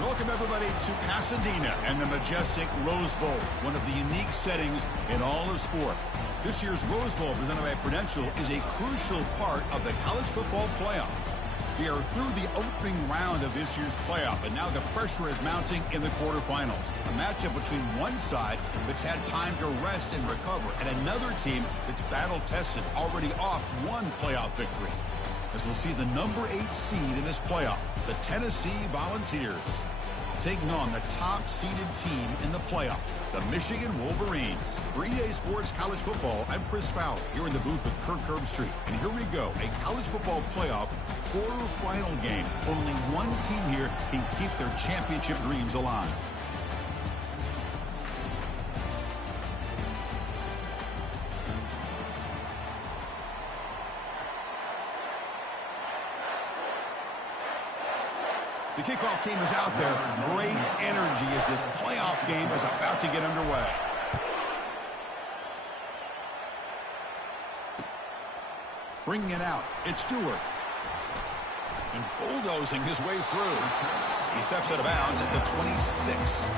Welcome, everybody, to Pasadena and the majestic Rose Bowl, one of the unique settings in all of sport. This year's Rose Bowl, presented by Prudential, is a crucial part of the college football playoff. We are through the opening round of this year's playoff, and now the pressure is mounting in the quarterfinals. A matchup between one side that's had time to rest and recover, and another team that's battle-tested, already off one playoff victory. As we'll see the number 8 seed in this playoff, the Tennessee Volunteers, taking on the top-seeded team in the playoff, the Michigan Wolverines. For EA Sports College Football, I'm Chris Fowler, here in the booth with Kirk Herbstreit. And here we go, a college football playoff quarterfinal game. Only one team here can keep their championship dreams alive. The kickoff team is out there. Great energy as this playoff game is about to get underway. Bringing it out, it's Stewart. And bulldozing his way through. He steps out of bounds at the 26.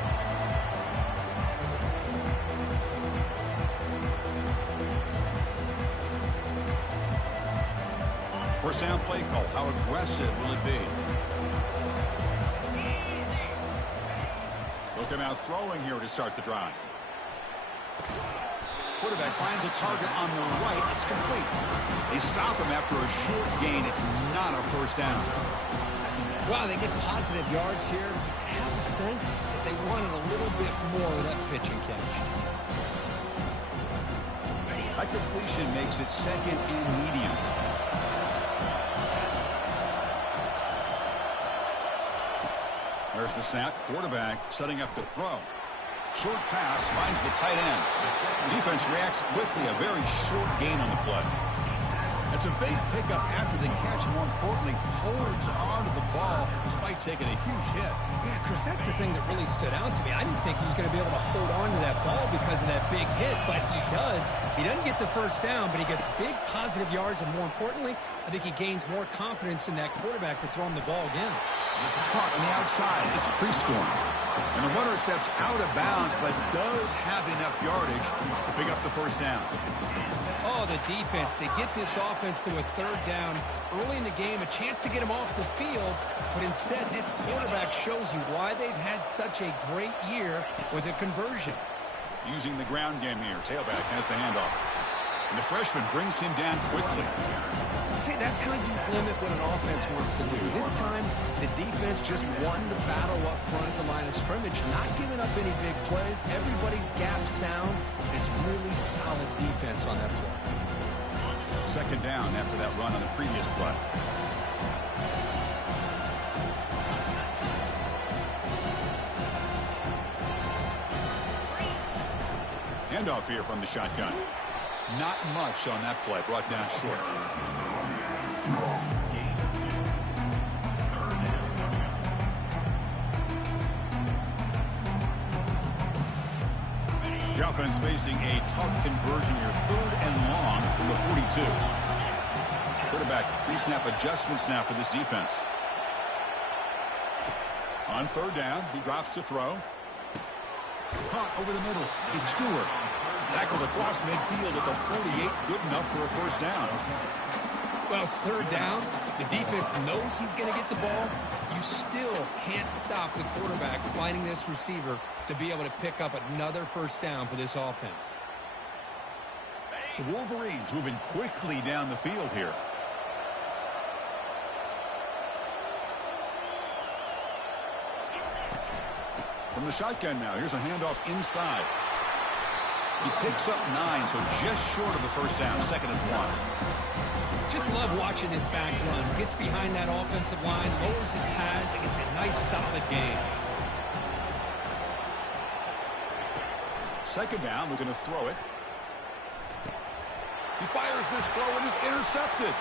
First down play call. How aggressive will it be? Look at now throwing here to start the drive. Quarterback finds a target on the right. It's complete. They stop him after a short gain. It's not a first down. Wow, they get positive yards here. I have a sense that they wanted a little bit more of that pitch and catch. That completion makes it second and medium. There's the snap. Quarterback setting up to throw. Short pass finds the tight end. Defense reacts quickly. A very short gain on the play. It's a big pickup after the catch, and more importantly, holds on to the ball despite taking a huge hit. Yeah, Chris, that's the thing that really stood out to me. I didn't think he was going to be able to hold on to that ball because of that big hit, but he does. He doesn't get the first down, but he gets big positive yards, and more importantly, I think he gains more confidence in that quarterback to throw him the ball again. Caught on the outside. It's Prescorn. And the runner steps out of bounds, but does have enough yardage to pick up the first down. Oh, the defense. They get this offense to a third down early in the game, a chance to get him off the field, but instead this quarterback shows you why they've had such a great year with a conversion. Using the ground game here. Tailback has the handoff. And the freshman brings him down quickly. See, that's how you limit what an offense wants to do. This time, the defense just won the battle up front at the line of scrimmage, not giving up any big plays. Everybody's gap sound. It's really solid defense on that play. Second down after that run on the previous play. Handoff here from the shotgun. Not much on that play. Brought down short. The offense facing a tough conversion here. Third and long from the 42. Quarterback pre-snap adjustments now for this defense. On third down, he drops to throw. Caught over the middle. It's Stewart. Tackled across midfield at the 48. Good enough for a first down. Well, it's third down. The defense knows he's going to get the ball. You still can't stop the quarterback finding this receiver to be able to pick up another first down for this offense. The Wolverines moving quickly down the field here. From the shotgun now, here's a handoff inside. He picks up 9, so just short of the first down, second and 1. Just love watching this back run. Gets behind that offensive line, lowers his pads, and gets a nice solid gain. Second down, we're going to throw it. He fires this throw and is intercepted.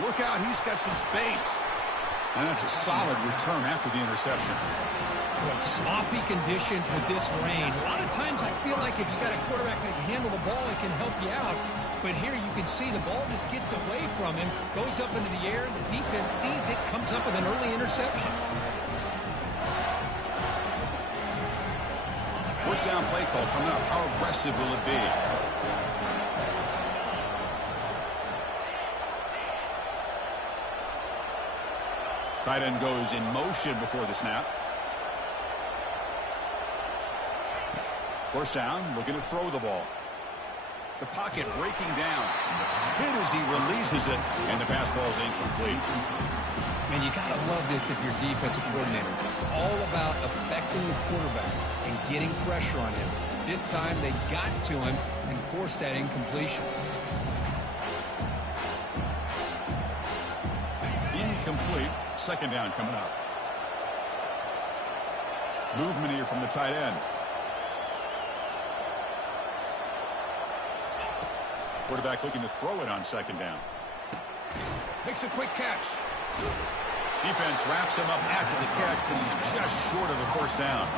Look out, he's got some space. And that's a solid return after the interception. With sloppy conditions with this rain, a lot of times I feel like if you got a quarterback that can handle the ball, it can help you out. But here you can see the ball just gets away from him, goes up into the air, the defense sees it, comes up with an early interception. First down play call coming up. How aggressive will it be? Tight end goes in motion before the snap. First down, looking to throw the ball. The pocket breaking down. Hit as he releases it, and the pass ball is incomplete. And you got to love this if you're defensive coordinator. It's all about affecting the quarterback and getting pressure on him. This time they got to him and forced that incompletion. Incomplete. Second down coming up. Movement here from the tight end. Quarterback looking to throw it on second down. Makes a quick catch. Defense wraps him up after the catch, but he's just short of a first down.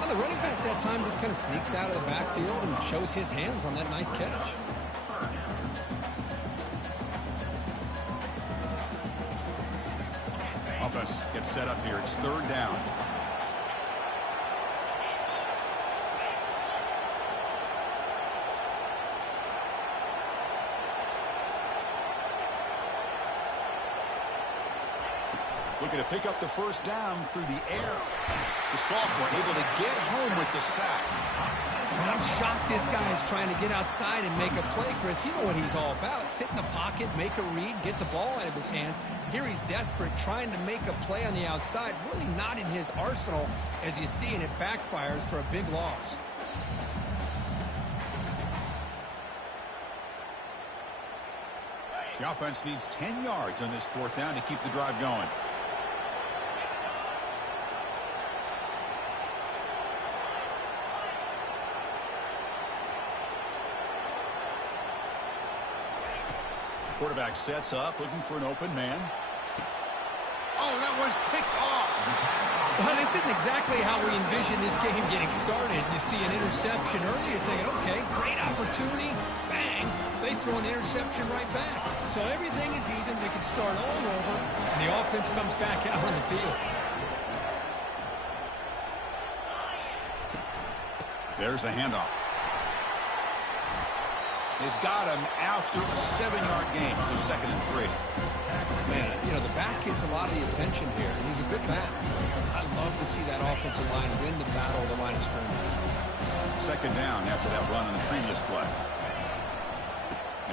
Well, the running back that time just kind of sneaks out of the backfield and shows his hands on that nice catch. Offense gets set up here. It's third down. Looking to pick up the first down through the air. The sophomore able to get home with the sack. And I'm shocked this guy is trying to get outside and make a play, Chris. You know what he's all about. Sit in the pocket, make a read, get the ball out of his hands. Here he's desperate, trying to make a play on the outside. Really not in his arsenal, as you see, and it backfires for a big loss. The offense needs 10 yards on this fourth down to keep the drive going. Quarterback sets up, looking for an open man. Oh, that one's picked off. Well, this isn't exactly how we envisioned this game getting started. You see an interception early, you're thinking, okay, great opportunity. Bang, they throw an interception right back. So everything is even. They can start all over, and the offense comes back out on the field. There's the handoff. They've got him after a 7-yard gain, so 2nd and 3. Man, you know, the back gets a lot of the attention here, and he's a good back. I love to see that offensive line win the battle of the line of scrimmage. Second down after that run on the previous play.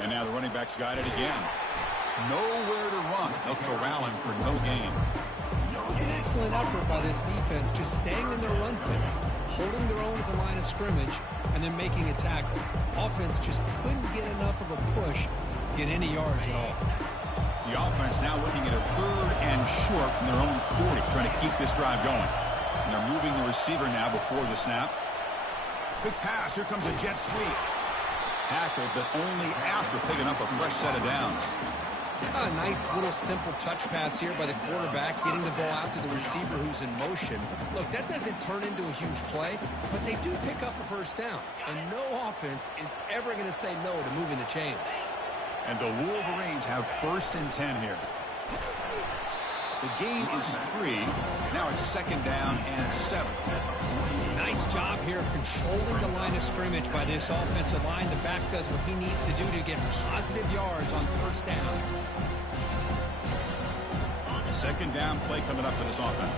And now the running back's got it again. Nowhere to run. They'll corral him for no gain. It was an excellent effort by this defense, just staying in their run fence, holding their own at the line of scrimmage, and then making a tackle. Offense just couldn't get enough of a push to get any yards at all. The offense now looking at a 3rd and short from their own 40, trying to keep this drive going. And they're moving the receiver now before the snap. Quick pass. Here comes a jet sweep. Tackled, but only after picking up a fresh set of downs. A nice little simple touch pass here by the quarterback, getting the ball out to the receiver who's in motion. Look, that doesn't turn into a huge play, but they do pick up a first down. And no offense is ever going to say no to moving the chains. And the Wolverines have 1st and 10 here. The gain is 3. Now it's 2nd down and 7. Nice job here of controlling the line of scrimmage by this offensive line. The back does what he needs to do to get positive yards on first down. 2nd down play coming up for this offense.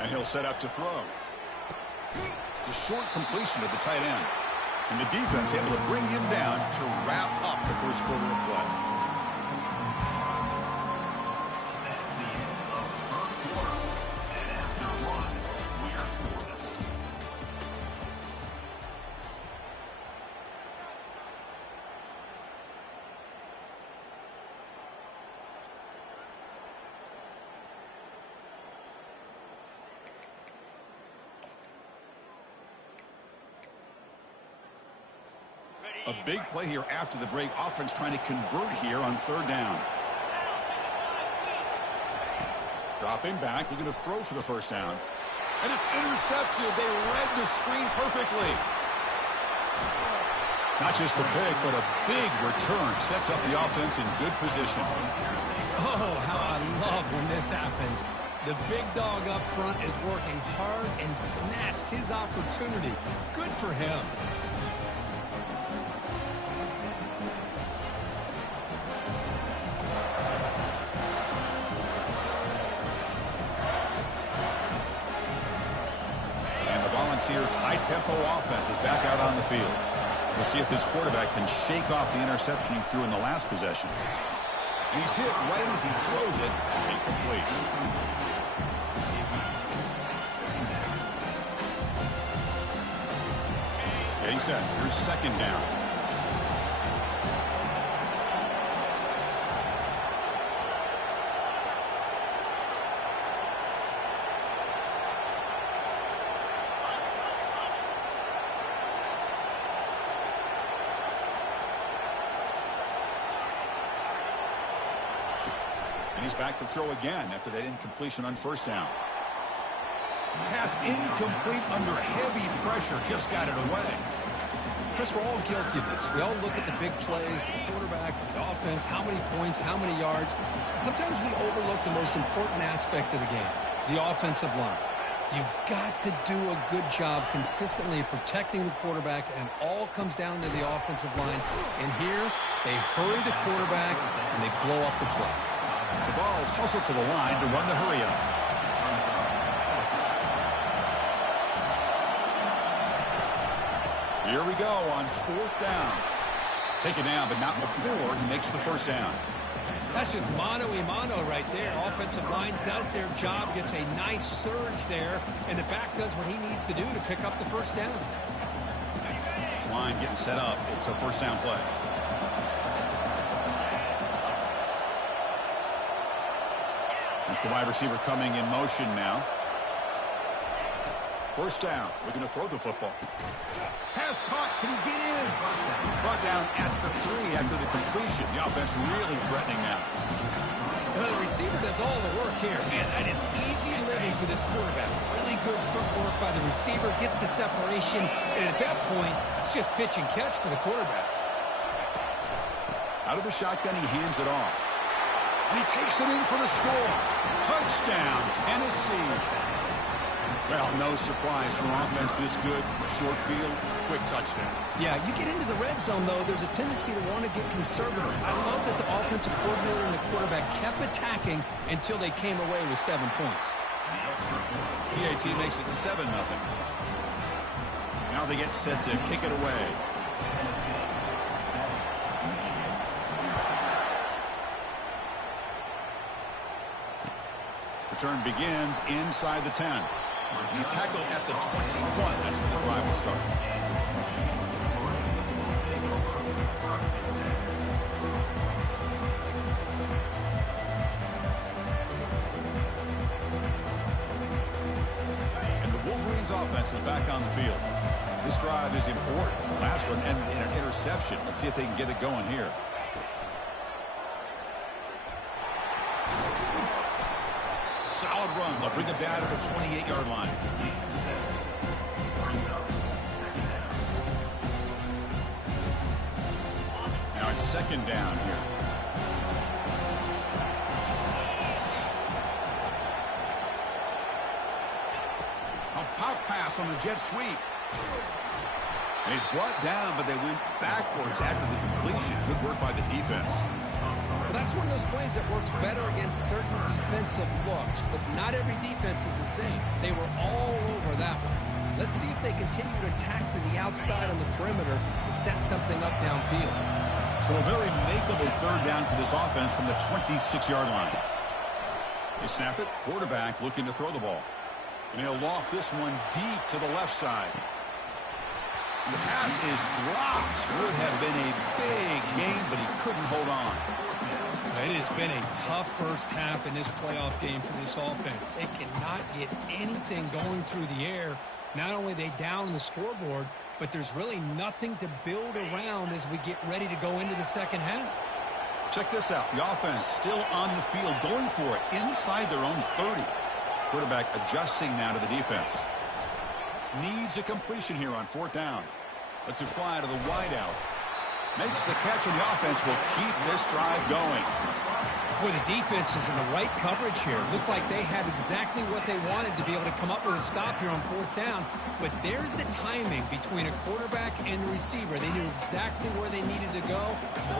And he'll set up to throw. The short completion of the tight end. And the defense able to bring him down to wrap up the first quarter of play. A big play here after the break. Offense trying to convert here on 3rd down. Dropping back, looking to throw for the first down. And it's intercepted. They read the screen perfectly. Not just the pick, but a big return. Sets up the offense in good position. Oh, how I love when this happens. The big dog up front is working hard and snatched his opportunity. Good for him. And the Volunteers' high-tempo offense is back out on the field. We'll see if this quarterback can shake off the interception he threw in the last possession. And he's hit right as he throws it. Incomplete. Getting set. Here's second down. And he's back to throw again after that incompletion on first down. Pass incomplete under heavy pressure. Just got it away. Chris, we're all guilty of this. We all look at the big plays, the quarterbacks, the offense, how many points, how many yards. Sometimes we overlook the most important aspect of the game, the offensive line. You've got to do a good job consistently protecting the quarterback, and it all comes down to the offensive line. And here, they hurry the quarterback, and they blow up the play. The ball's hustled to the line to run the hurry-up. Here we go on fourth down. Take it down, but not before he makes the first down. That's just mano-a-mano right there. Offensive line does their job, gets a nice surge there, and the back does what he needs to do to pick up the first down. This line getting set up. It's a first down play. It's the wide receiver coming in motion now. First down. Looking to throw the football. Pass caught. Can he get in? Brought down at the 3 after the completion. The offense really threatening now. The receiver does all the work here. Man, that is easy living for this quarterback. Really good footwork by the receiver. Gets the separation. And at that point, it's just pitch and catch for the quarterback. Out of the shotgun, he hands it off. And he takes it in for the score. Touchdown, Tennessee. Well, no surprise from offense this good. Short field, quick touchdown. Yeah, you get into the red zone, though, there's a tendency to want to get conservative. I love that the offensive coordinator and the quarterback kept attacking until they came away with 7 points. PAT makes it 7-0. Now they get set to kick it away. Return begins inside the 10. He's tackled at the 21. That's where the drive will start. And the Wolverines offense is back on the field. This drive is important. The last one ended in an interception. Let's see if they can get it going here. Solid run. They'll bring it down to the 28-yard line. Now it's second down here. A pop pass on the jet sweep. And he's brought down, but they went backwards after the completion. Good work by the defense. Well, that's one of those plays that works better against certain defensive looks, but not every defense is the same. They were all over that one. Let's see if they continue to attack to the outside on the perimeter to set something up downfield. So a very makeable third down for this offense from the 26-yard line. They snap it. Quarterback looking to throw the ball. And he'll loft this one deep to the left side. And the pass is dropped. Would have been a big game, but he couldn't hold on. It has been a tough first half in this playoff game for this offense. They cannot get anything going through the air. Not only are they down on the scoreboard, but there's really nothing to build around as we get ready to go into the second half. Check this out. The offense still on the field, going for it inside their own 30. Quarterback adjusting now to the defense. Needs a completion here on fourth down. Lets it fly to the wideout. Makes the catch, and the offense will keep this drive going. Boy, the defense is in the right coverage here. Looked like they had exactly what they wanted to be able to come up with a stop here on 4th down. But there's the timing between a quarterback and the receiver. They knew exactly where they needed to go.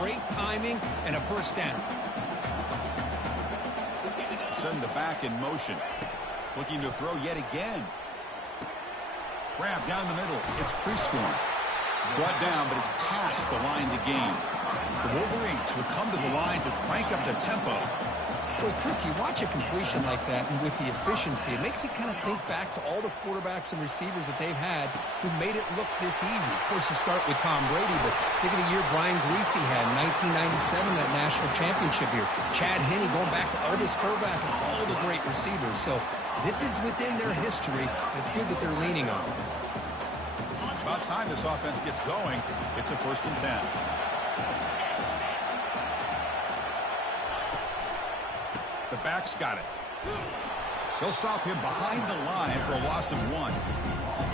Great timing and a 1st down. Send the back in motion. Looking to throw yet again. Grab down the middle. It's Prieskorn. Brought down, but it's past the line to gain. The Wolverines will come to the line to crank up the tempo. Boy, Chris, you watch a completion like that, and with the efficiency, it makes you kind of think back to all the quarterbacks and receivers that they've had who made it look this easy. Of course, you start with Tom Brady, but think of the year Brian Griese had in 1997, that national championship year. Chad Henne going back to Elvis Grbac and all the great receivers. So this is within their history. It's good that they're leaning on it. About time this offense gets going. It's a 1st and 10. The back's got it. They'll stop him behind the line for a loss of 1.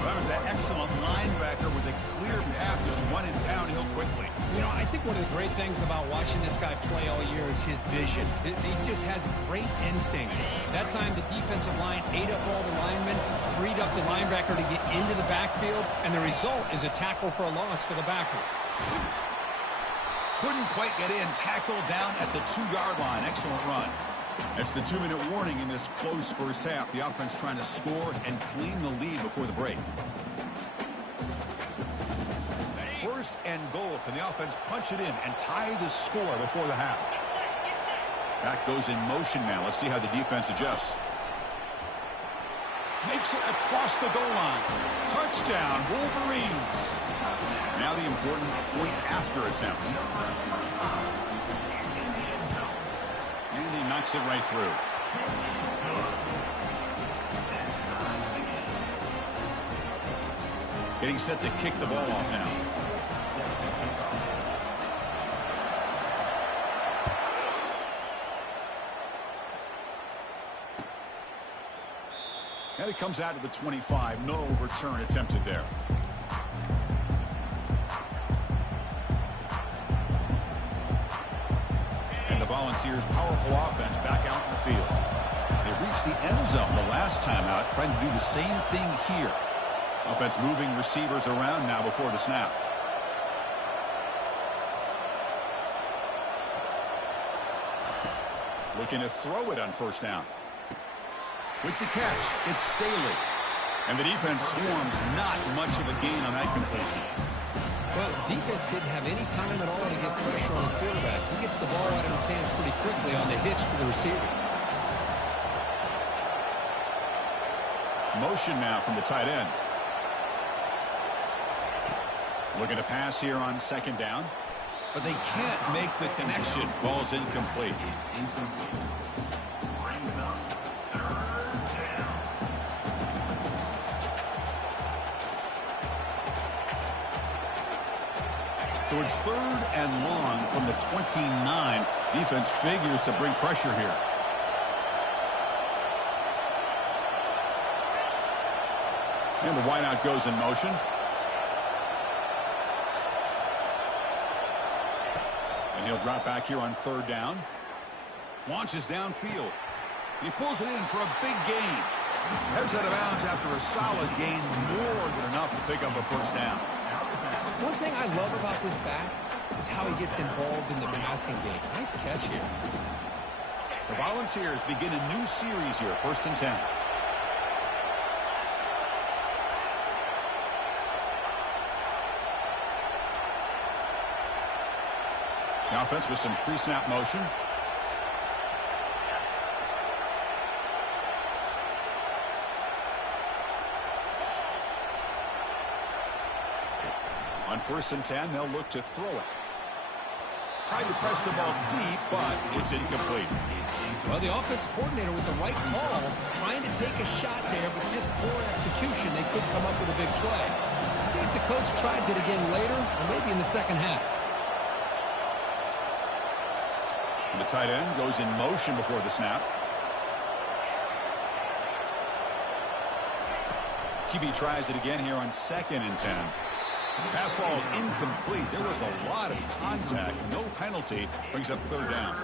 That was that excellent linebacker with a clear path just running downhill quickly. You know, I think one of the great things about watching this guy play all year is his vision. He just has great instincts. That time the defensive line ate up all the linemen, freed up the linebacker to get into the backfield, and the result is a tackle for a loss for the backer. Couldn't quite get in. Tackle down at the 2-yard line. Excellent run. That's the 2-minute warning in this close 1st half. The offense trying to score and clean the lead before the break. 1st and goal. Can the offense punch it in and tie the score before the half? Back goes in motion now. Let's see how the defense adjusts. Makes it across the goal line. Touchdown, Wolverines. Now the important point after attempt. And he knocks it right through. Getting set to kick the ball off now. And it comes out to the 25. No return attempted there. And the Volunteers' powerful offense back out in the field. They reached the end zone the last time out, trying to do the same thing here. Offense moving receivers around now before the snap. Looking to throw it on 1st down. With the catch, it's Staley. And the defense swarms, not much of a gain on that completion. Well, defense didn't have any time at all to get pressure on the quarterback. He gets the ball out of his hands pretty quickly on the hitch to the receiver. Motion now from the tight end. Looking to pass here on 2nd down. But they can't make the connection. Ball's incomplete. So it's 3rd and long from the 29. Defense figures to bring pressure here. And the wideout goes in motion. And he'll drop back here on 3rd down. Launches downfield. He pulls it in for a big gain. Heads out of bounds after a solid gain, more than enough to pick up a 1st down. One thing I love about this back is how he gets involved in the passing game. Nice catch here. The Volunteers begin a new series here, 1st and 10. The offense with some pre-snap motion. On 1st and 10, they'll look to throw it. Tried to press the ball deep, but it's incomplete. Well, the offense coordinator with the right call, trying to take a shot there, but just poor execution, they could come up with a big play. Let's see if the coach tries it again later, or maybe in the 2nd half. The tight end goes in motion before the snap. QB tries it again here on 2nd and 10. Pass ball is incomplete. There was a lot of contact. No penalty. Brings up 3rd down.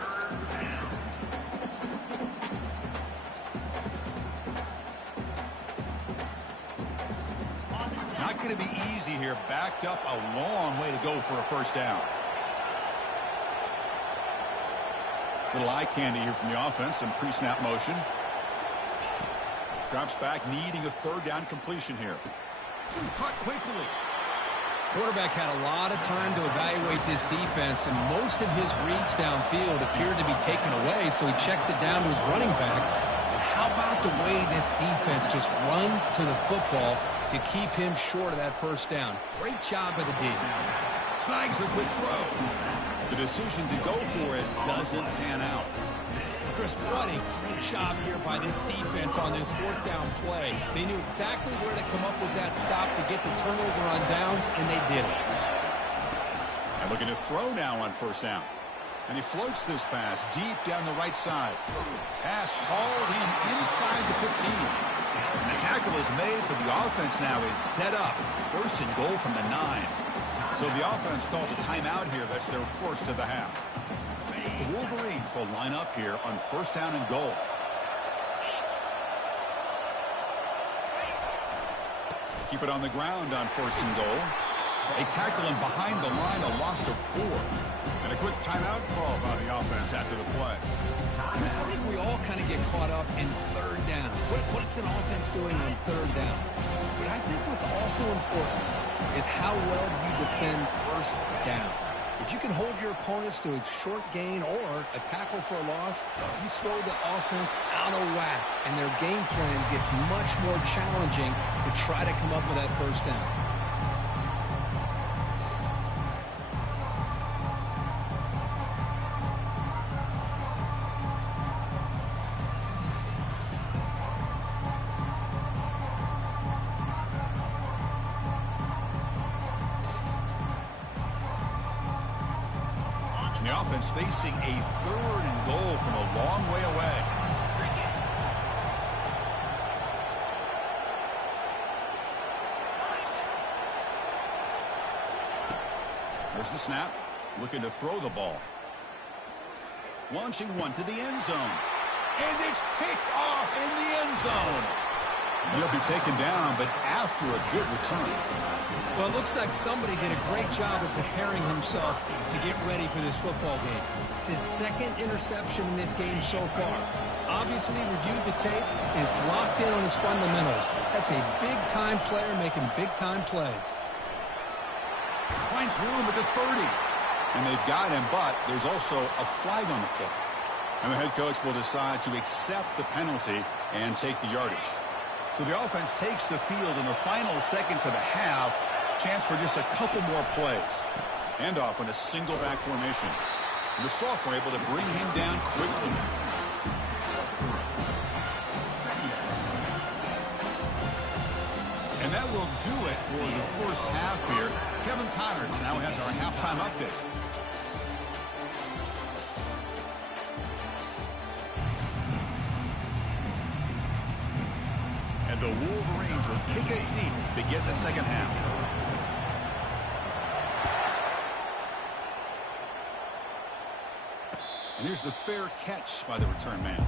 Not going to be easy here. Backed up a long way to go for a first down. Little eye candy here from the offense. Some pre-snap motion. Drops back, needing a third down completion here. Caught quickly. Quarterback had a lot of time to evaluate this defense, and most of his reads downfield appeared to be taken away, so he checks it down to his running back. And how about the way this defense just runs to the football to keep him short of that first down? Great job by the D. Snags a quick throw. The decision to go for it doesn't pan out. Chris, what a great job here by this defense on this fourth down play. They knew exactly where to come up with that stop to get the turnover on downs, and they did it. And looking to throw now on first down. And he floats this pass deep down the right side. Pass hauled in inside the 15. And the tackle is made, but the offense now is set up. First and goal from the 9. So the offense calls a timeout here. That's their first of the half. The Wolverines will line up here on first down and goal. Keep it on the ground on first and goal. A tackle in behind the line, a loss of 4. And a quick timeout call by the offense after the play. Chris, I think we all kind of get caught up in third down. What's an offense doing on third down? But I think what's also important is how well you defend first down. If you can hold your opponents to a short gain or a tackle for a loss, you throw the offense out of whack, and their game plan gets much more challenging to try to come up with that first down. The offense facing a third and goal from a long way away. There's the snap. Looking to throw the ball. Launching one to the end zone. And it's picked off in the end zone. He'll be taken down, but after a good return. Well, it looks like somebody did a great job of preparing himself to get ready for this football game. It's his second interception in this game so far. Obviously, reviewed the tape, is locked in on his fundamentals. That's a big-time player making big-time plays. Finds room at the 30. And they've got him, but there's also a flag on the play. And the head coach will decide to accept the penalty and take the yardage. So the offense takes the field in the final seconds of the half. Chance for just a couple more plays. Handoff in a single back formation. And the sophomore able to bring him down quickly. And that will do it for the first half here. Kevin Connors now has our halftime update. And the Wolverines will kick it deep to begin the second half. And here's the fair catch by the return man.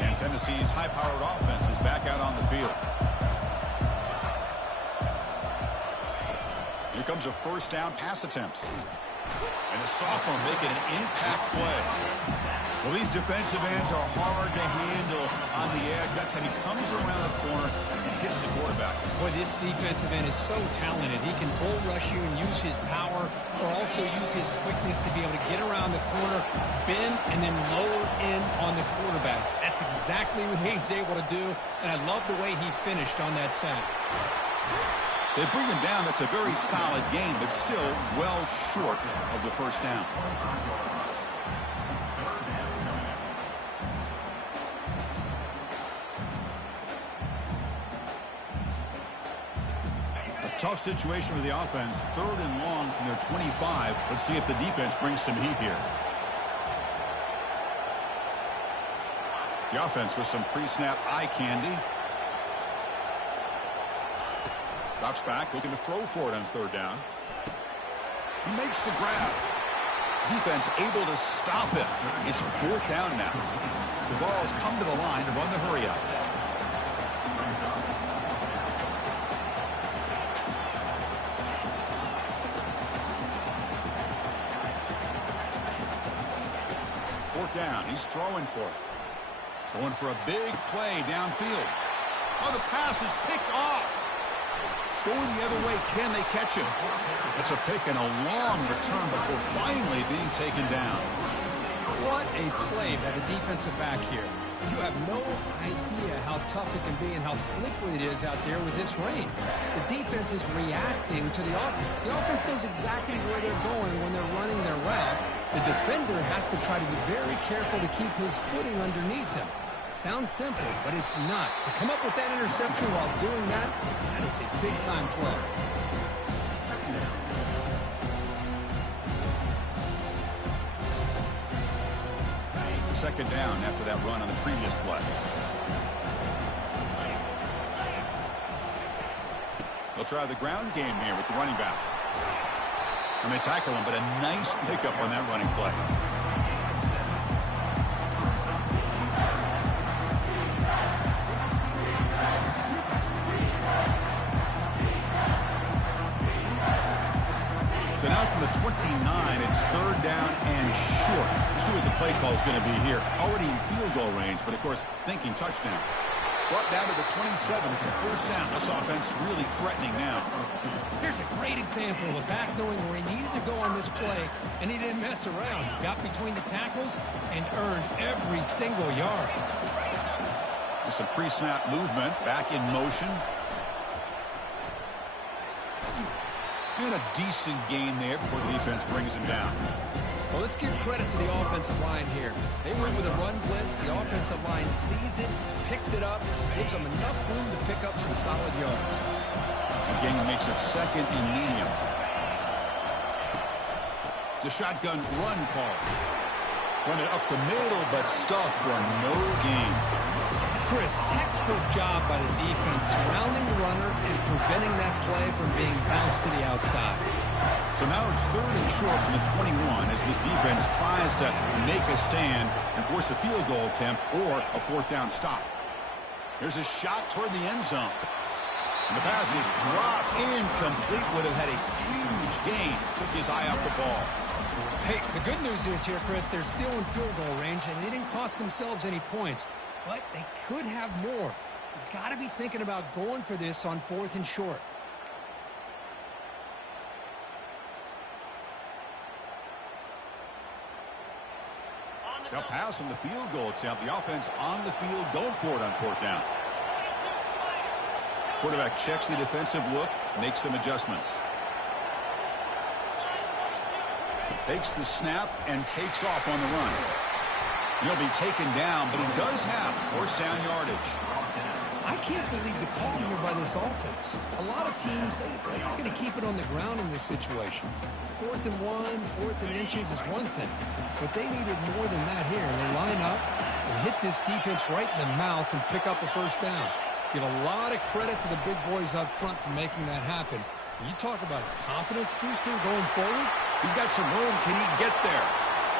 And Tennessee's high-powered offense is back out on the field. Here comes a first down pass attempt. And the sophomore making an impact play. Well, these defensive ends are hard to handle on the edge. That's how he comes around the corner and hits the quarterback. Boy, this defensive end is so talented. He can bull rush you and use his power, or also use his quickness to be able to get around the corner, bend, and then lower in on the quarterback. That's exactly what he's able to do, and I love the way he finished on that sack. They bring him down. That's a very solid game, but still well short of the first down. A tough situation for the offense. Third and long from their 25. Let's see if the defense brings some heat here. The offense with some pre-snap eye candy. Drops back, looking to throw for it on third down. He makes the grab. Defense able to stop it. It's fourth down now. The Vols come to the line to run the hurry up. Fourth down. He's throwing for it. Going for a big play downfield. Oh, the pass is picked off. Going the other way, can they catch him? It's a pick and a long return before finally being taken down. What a play by the defensive back here. You have no idea how tough it can be and how slippery it is out there with this rain. The defense is reacting to the offense. The offense knows exactly where they're going when they're running their route. The defender has to try to be very careful to keep his footing underneath him. Sounds simple, but it's not. To come up with that interception while doing that, that is a big-time play. Second down after that run on the previous play. They'll try the ground game here with the running back. And they tackle him, but a nice pickup on that running play. So now from the 29, it's third down and short. You see what the play call is going to be here. Already in field goal range, but of course, thinking touchdown. Brought down to the 27. It's a first down. This offense really threatening now. Here's a great example of a back knowing where he needed to go on this play, and he didn't mess around. He got between the tackles and earned every single yard. There's some pre-snap movement. Back in motion. And a decent gain there before the defense brings him down. Well, let's give credit to the offensive line here. They went with a run blitz. The offensive line sees it, picks it up, gives them enough room to pick up some solid yards. Again, makes it second and medium. It's a shotgun run call. Run it up the middle, but stuffed for no gain. Chris, textbook job by the defense surrounding the runner and preventing that play from being bounced to the outside. So now it's third and short from the 21 as this defense tries to make a stand and force a field goal attempt or a fourth down stop. There's a shot toward the end zone. And the pass is dropped incomplete. Would have had a huge gain. Took his eye off the ball. Hey, the good news is here, Chris, they're still in field goal range and they didn't cost themselves any points. But they could have more. You've got to be thinking about going for this on fourth and short. They'll pass on the field goal attempt. The offense on the field going for it on fourth down. Quarterback checks the defensive look, makes some adjustments. Takes the snap and takes off on the run. He'll be taken down, but he does have first down yardage. I can't believe the call here by this offense. A lot of teams, they're not going to keep it on the ground in this situation. 4th and 1, 4th and inches is one thing, but they needed more than that here. They line up and hit this defense right in the mouth and pick up a first down. Give a lot of credit to the big boys up front for making that happen. You talk about a confidence booster going forward. He's got some room. Can he get there?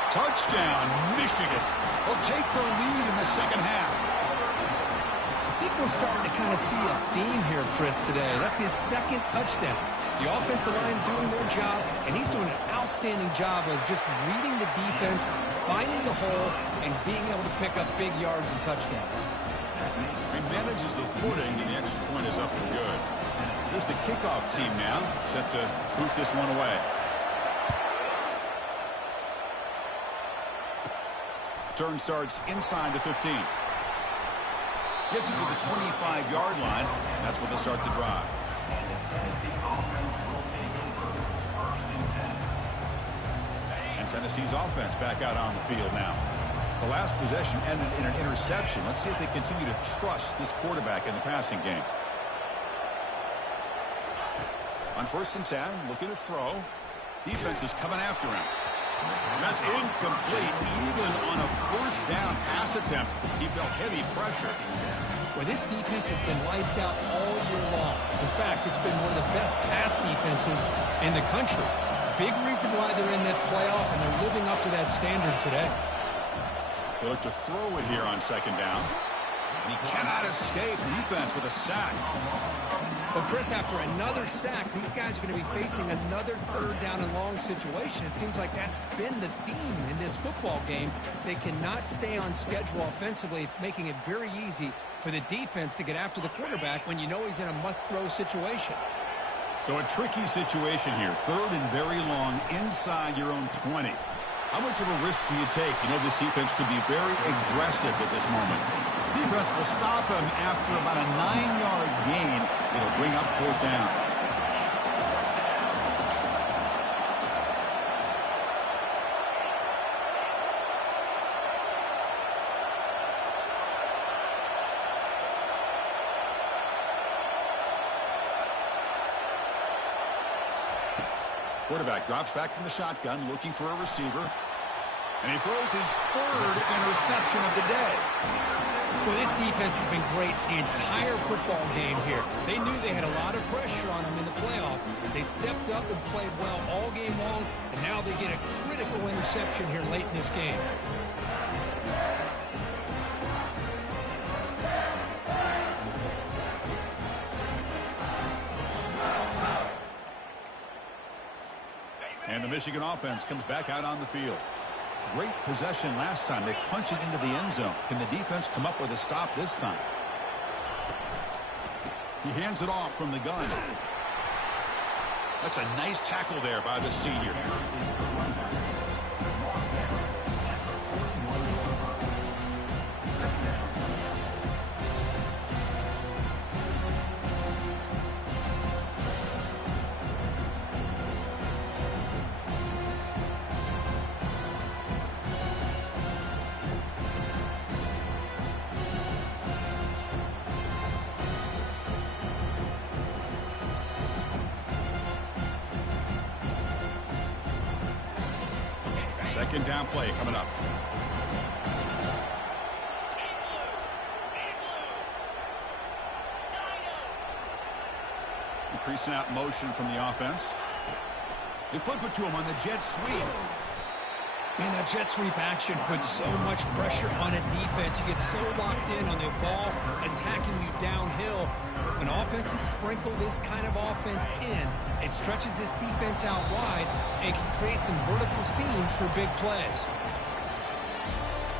Touchdown, Michigan. Will take the lead in the second half. I think we're starting to kind of see a theme here, Chris, today. That's his second touchdown. The offensive line doing their job, and he's doing an outstanding job of just reading the defense, finding the hole, and being able to pick up big yards and touchdowns. He manages the footing, and the extra point is up and good. Here's the kickoff team now, set to boot this one away. Turn starts inside the 15. Gets it to the 25-yard line. That's where they'll start the drive. And Tennessee's offense back out on the field now. The last possession ended in an interception. Let's see if they continue to trust this quarterback in the passing game. On 1st and 10, looking to throw. Defense is coming after him. And that's incomplete. Even on a first down pass attempt, he felt heavy pressure. Well, this defense has been lights out all year long. In fact, it's been one of the best pass defenses in the country. Big reason why they're in this playoff, and they're living up to that standard today. They look to throw it here on second down. And he cannot escape. Defense with a sack. Well, Chris, after another sack, these guys are going to be facing another third down and long situation. It seems like that's been the theme in this football game. They cannot stay on schedule offensively, making it very easy for the defense to get after the quarterback when you know he's in a must-throw situation. So a tricky situation here. Third and very long inside your own 20. How much of a risk do you take? You know this defense could be very aggressive at this moment. Defense will stop him after about a 9-yard gain. It'll bring up fourth down. Quarterback drops back from the shotgun, looking for a receiver. And he throws his third interception of the day. Well, this defense has been great the entire football game here. They knew they had a lot of pressure on them in the playoff. They stepped up and played well all game long, and now they get a critical interception here late in this game. And the Michigan offense comes back out on the field. Great possession last time. They punch it into the end zone. Can the defense come up with a stop this time? He hands it off from the gun. That's a nice tackle there by the senior. Second down play coming up. Increasing out motion from the offense. They flip it to him on the jet sweep. Man, that jet sweep action puts so much pressure on a defense. You get so locked in on the ball attacking you downhill. But when offenses sprinkle this kind of offense in, it stretches this defense out wide and can create some vertical seams for big plays.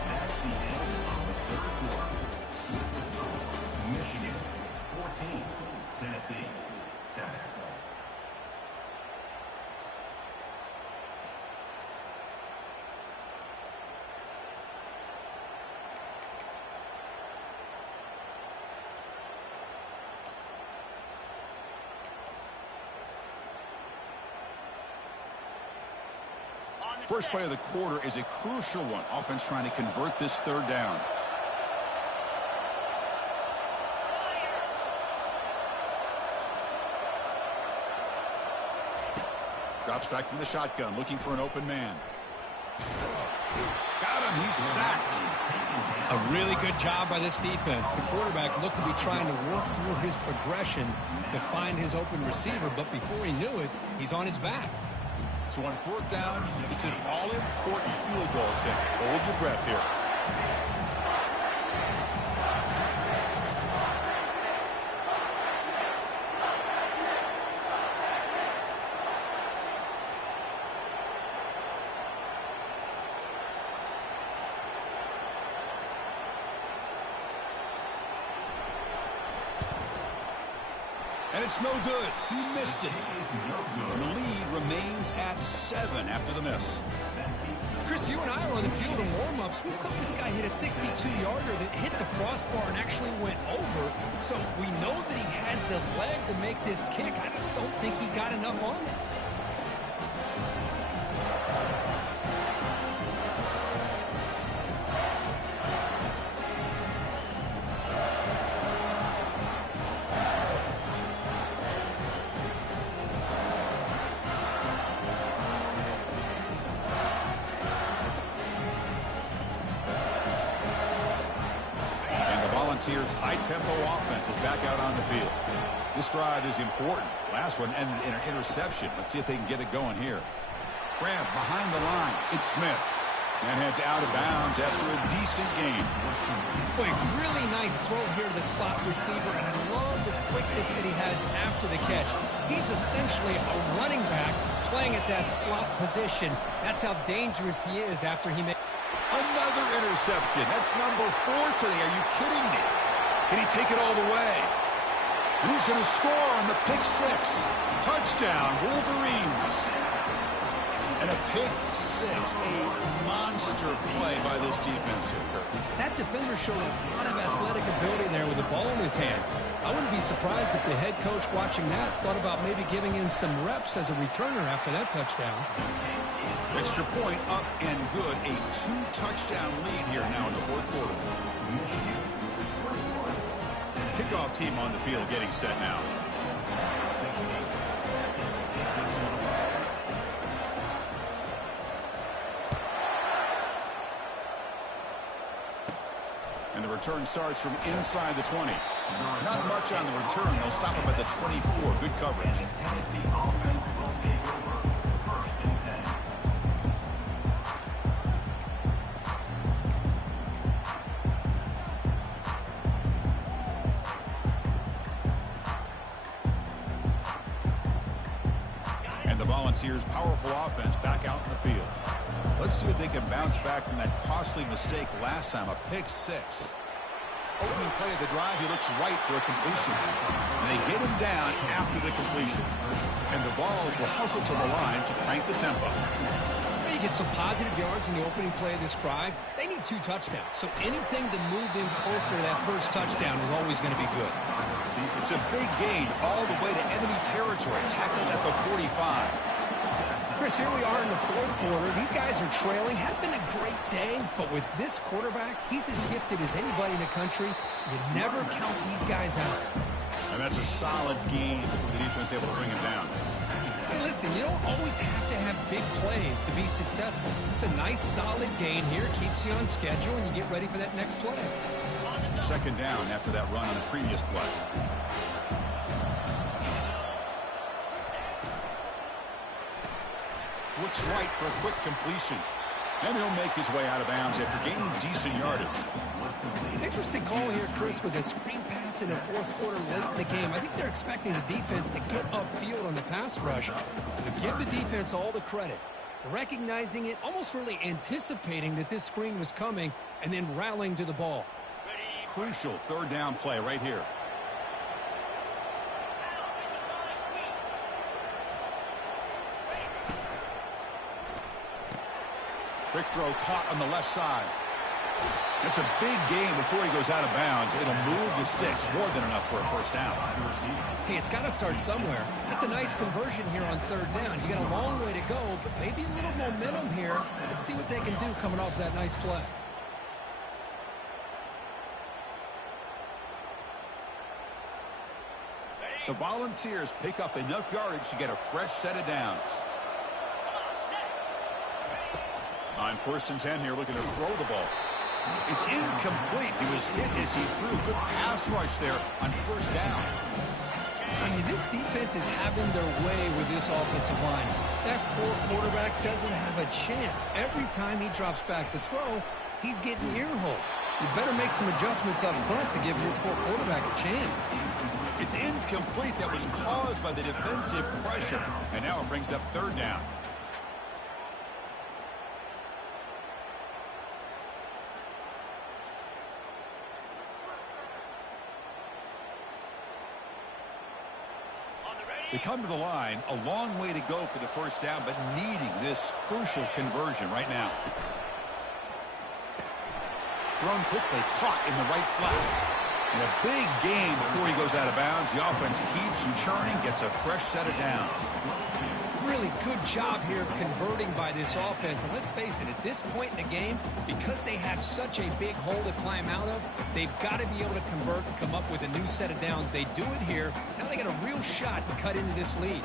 That's the end of the third quarter. Michigan 14, Tennessee 7. First play of the quarter is a crucial one. Offense trying to convert this third down. Drops back from the shotgun, looking for an open man. Got him. He's sacked. A really good job by this defense. The quarterback looked to be trying to work through his progressions to find his open receiver, but before he knew it, he's on his back. So on fourth down, it's an all-important field goal attempt. Hold your breath here. And it's no good. He missed it. And the lead remains at 7 after the miss. Chris, you and I were on the field in warm-ups. We saw this guy hit a 62-yarder that hit the crossbar and actually went over. So we know that he has the leg to make this kick. I just don't think he got enough on it. Volunteers' high-tempo offense is back out on the field. This drive is important. Last one ended in an interception. Let's see if they can get it going here. Grab behind the line. It's Smith. And heads out of bounds after a decent game. Boy, really nice throw here to the slot receiver, and I love the quickness that he has after the catch. He's essentially a running back playing at that slot position. That's how dangerous he is after he made... Another interception. That's number 4 today. Are you kidding me? Can he take it all the way? And he's going to score on the pick 6. Touchdown, Wolverines. And a pick 6, a monster play by this defense here, Kirk. That defender showed a lot of athletic ability there with the ball in his hands. I wouldn't be surprised if the head coach watching that thought about maybe giving him some reps as a returner after that touchdown. Extra point up and good. A 2-touchdown lead here now in the fourth quarter. Kickoff team on the field getting set now. And the return starts from inside the 20. Not much on the return. They'll stop him at the 24. Good coverage. Tennessee offense will take over. First and 10. And the Volunteers' powerful offense back out in the field. Let's see if they can bounce back from that costly mistake last time, a pick 6. Opening play of the drive, he looks right for a completion. And they get him down after the completion. And the Vols will hustle to the line to crank the tempo. You get some positive yards in the opening play of this drive. They need 2 touchdowns, so anything to move them closer to that first touchdown is always going to be good. It's a big gain all the way to enemy territory, tackled at the 45. Chris, here we are in the fourth quarter. These guys are trailing. Had been a great day, but with this quarterback, he's as gifted as anybody in the country. You never count these guys out. And that's a solid game before the defense able to bring him down. Hey, listen, you don't always have to have big plays to be successful. It's a nice, solid gain here. Keeps you on schedule, and you get ready for that next play. Second down after that run on the previous play. Looks right for a quick completion. And he'll make his way out of bounds after gaining decent yardage. Interesting call here, Chris, with a screen pass in the fourth quarter late in the game. I think they're expecting the defense to get upfield on the pass rush. But give the defense all the credit. Recognizing it, almost really anticipating that this screen was coming, and then rallying to the ball. Crucial third down play right here. Quick throw caught on the left side. It's a big game before he goes out of bounds. It'll move the sticks more than enough for a first down. Hey, it's got to start somewhere. That's a nice conversion here on third down. You got a long way to go, but maybe a little momentum here. Let's see what they can do coming off that nice play. The Volunteers pick up enough yardage to get a fresh set of downs. On first and 10 here, looking to throw the ball. It's incomplete. He was hit as he threw. Good pass rush there on first down. I mean, this defense is having their way with this offensive line. That poor quarterback doesn't have a chance. Every time he drops back to throw, he's getting ear-holed. You better make some adjustments up front to give your poor quarterback a chance. It's incomplete. That was caused by the defensive pressure. And now it brings up third down. They come to the line, a long way to go for the first down, but needing this crucial conversion right now. Thrown quickly, caught in the right flat. And a big game before he goes out of bounds. The offense keeps and churning, gets a fresh set of downs. Really good job here of converting by this offense. And let's face it, at this point in the game, because they have such a big hole to climb out of, they've got to be able to convert and come up with a new set of downs. They do it here. Now they got a real shot to cut into this lead.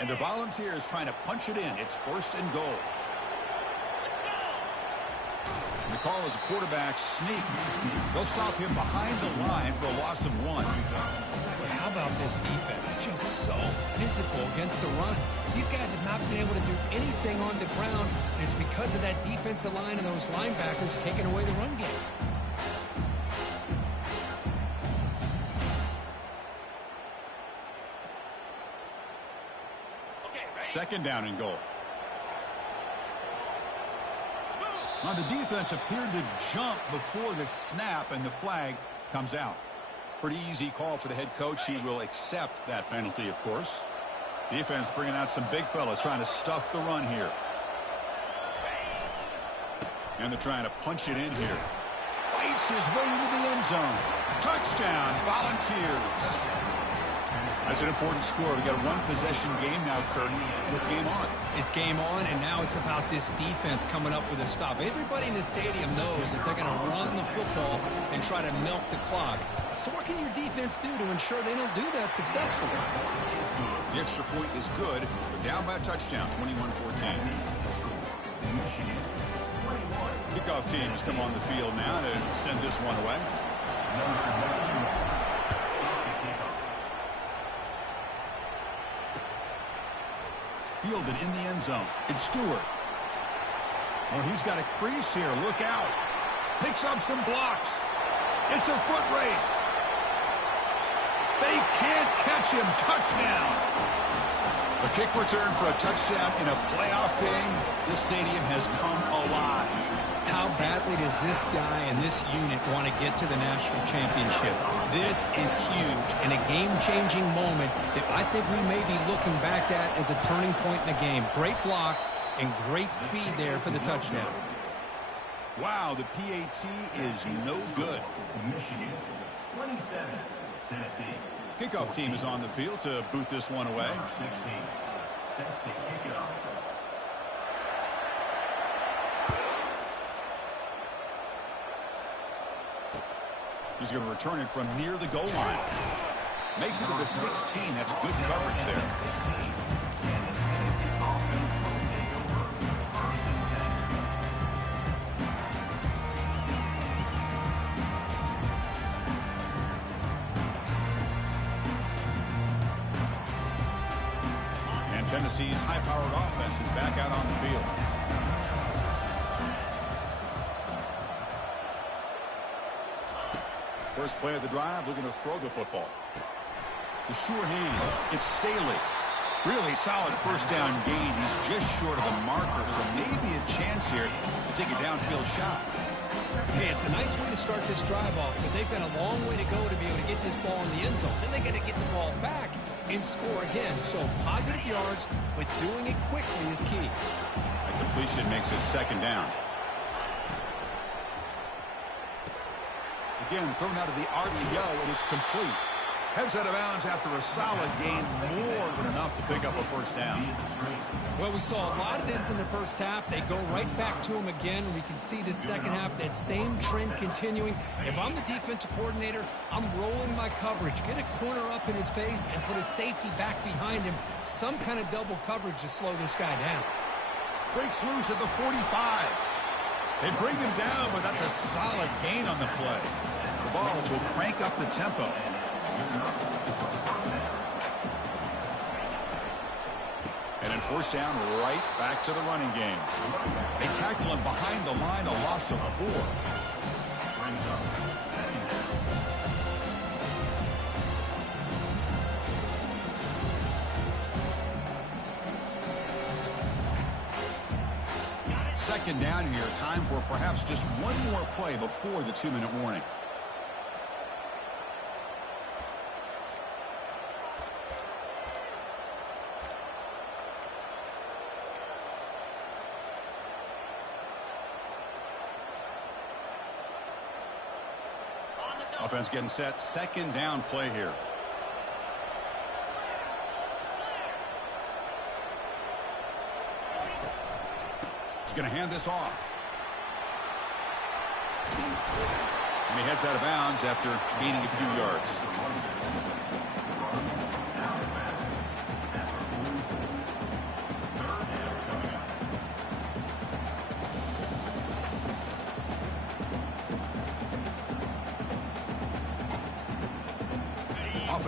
And the Volunteers trying to punch it in. It's first and goal. The The call is a quarterback sneak. They'll stop him behind the line for a loss of 1. How about this defense? Just so physical against the run. These guys have not been able to do anything on the ground, and it's because of that defensive line and those linebackers taking away the run game. Second down and goal. Now the defense appeared to jump before the snap, and the flag comes out. Pretty easy call for the head coach. He will accept that penalty, of course. Defense bringing out some big fellas trying to stuff the run here. And they're trying to punch it in here. Fights his way into the end zone. Touchdown, Volunteers. That's an important score. We got a one-possession game now, Kurt. This game on. It's game on, and now it's about this defense coming up with a stop. Everybody in the stadium knows that they're going to run the football and try to milk the clock. So what can your defense do to ensure they don't do that successfully? The extra point is good, but down by a touchdown, 21-14. Kickoff teams come on the field now to send this one away. Fielded in the end zone. It's Stewart. Oh, he's got a crease here. Look out. Picks up some blocks. It's a foot race. They can't catch him. Touchdown. A kick return for a touchdown in a playoff game. This stadium has come alive. How badly does this guy and this unit want to get to the national championship? This is huge and a game-changing moment that I think we may be looking back at as a turning point in the game. Great blocks and great speed there for the touchdown. Wow, the PAT is no good. Michigan, 27, Tennessee. Kickoff team is on the field to boot this one away. Number 16, set to kick it off. He's going to return it from near the goal line. Makes it to the 16. That's good coverage there. And Tennessee's high-powered offense is back out on the field. First play of the drive, looking to throw the football. The sure hands. It's Staley. Really solid first down gain. He's just short of the marker, so maybe a chance here to take a downfield shot. Hey, it's a nice way to start this drive off, but they've got a long way to go to be able to get this ball in the end zone. Then they got to get the ball back and score again. So positive yards, but doing it quickly is key. A completion makes it second down. Again, thrown out of the RPO, and it's complete. Heads out of bounds after a solid gain, more than enough to pick up a first down. Well, we saw a lot of this in the first half. They go right back to him again. We can see the second half, that same trend continuing. If I'm the defensive coordinator, I'm rolling my coverage. Get a corner up in his face and put a safety back behind him. Some kind of double coverage to slow this guy down. Breaks loose at the 45. They bring him down, but that's a solid gain on the play. The Vols will crank up the tempo. And then forced down, right back to the running game. They tackle him behind the line, a loss of 4. Second down here, time for perhaps just one more play before the 2-minute warning. Offense getting set, second down play here. He's going to hand this off. And he heads out of bounds after gaining a few yards.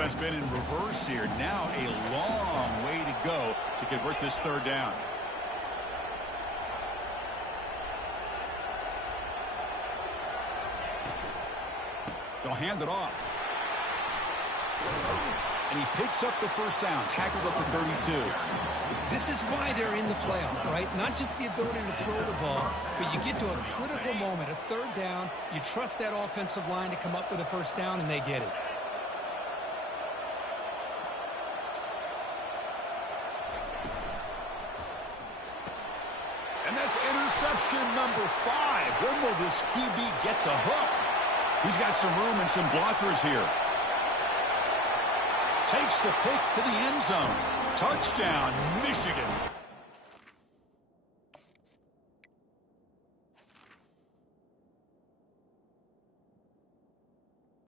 offense been in reverse here. Now a long way to go to convert this third down. They'll hand it off. And he picks up the first down, tackled at the 32. This is why they're in the playoff, right? Not just the ability to throw the ball, but you get to a critical moment, a third down. You trust that offensive line to come up with a first down, and they get it. And that's interception number 5. When will this QB get the hook? He's got some room and some blockers here. Takes the pick to the end zone. Touchdown, Michigan.